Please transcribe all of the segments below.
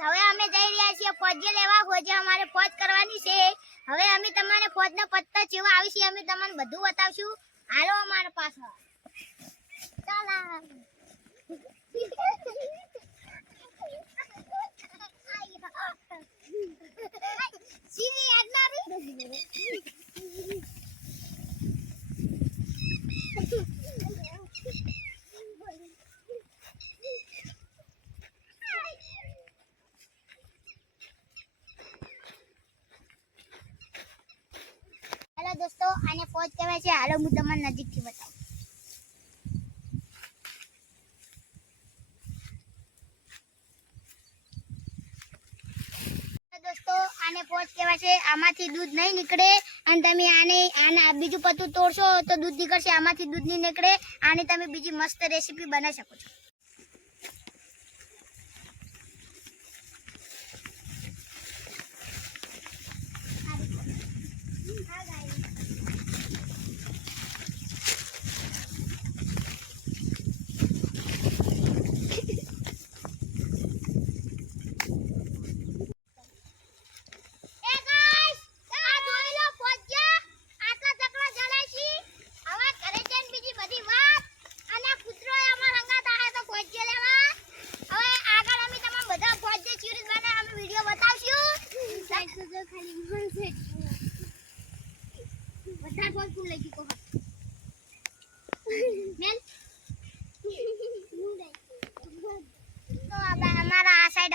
હવે અમે જઈ રહ્યા છીએ ફોજ લેવા. ફોજ અમારે ફોજ કરવાની છે. હવે અમે તમને ફોજના પત્તા જેવા આવી છે અમે તમને બધું બતાવશું. હાલો અમારા પાછળ ચાલા. સીવી આડનારી દોસ્તો આને ફોજ કહેવાય છે. હાલો હું તમને નજીકથી બતાવું. દોસ્તો આને ફોજ કહેવાય છે. આમાંથી દૂધ નહીં નીકળે અને તમે આને બીજું પત્તું તોડશો તો દૂધ નીકળશે. આમાંથી દૂધ નહીં નીકળે. આની તમે બીજી મસ્ત રેસીપી બનાવી શકો છો.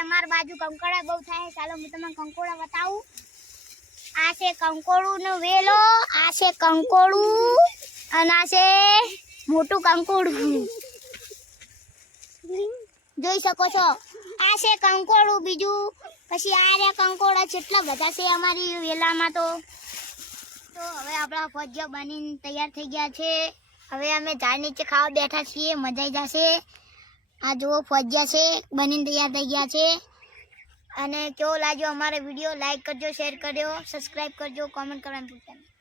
અમાર બાજુ કંકોડા બહુ થાય. ચાલો હું તમને કંકોડા બતાવું. આ છે કંકોડું નો વેલો, આ છે કંકોડું અને આ છે મોટું કંકોડું જોઈ શકો છો. આ છે કંકોડું. બીજું પછી આ રે કંકોડા કેટલા બધા છે અમારી વેલામાં. તો હવે આપણા ફોજિયા બનીને તૈયાર થઈ ગયા છે. હવે અમે ઝાડ નીચે ખાવા બેઠા છીએ. મજા આવી જશે. આ જુઓ ફોજિયા છે બનીને તૈયાર થઈ ગયા છે. અને કેવો લાગ્યો અમારો વિડીયો? લાઈક કરજો, શેર કરજો, સબસ્ક્રાઈબ કરજો, કોમેન્ટ કરવાનું ભૂલતા નહીં.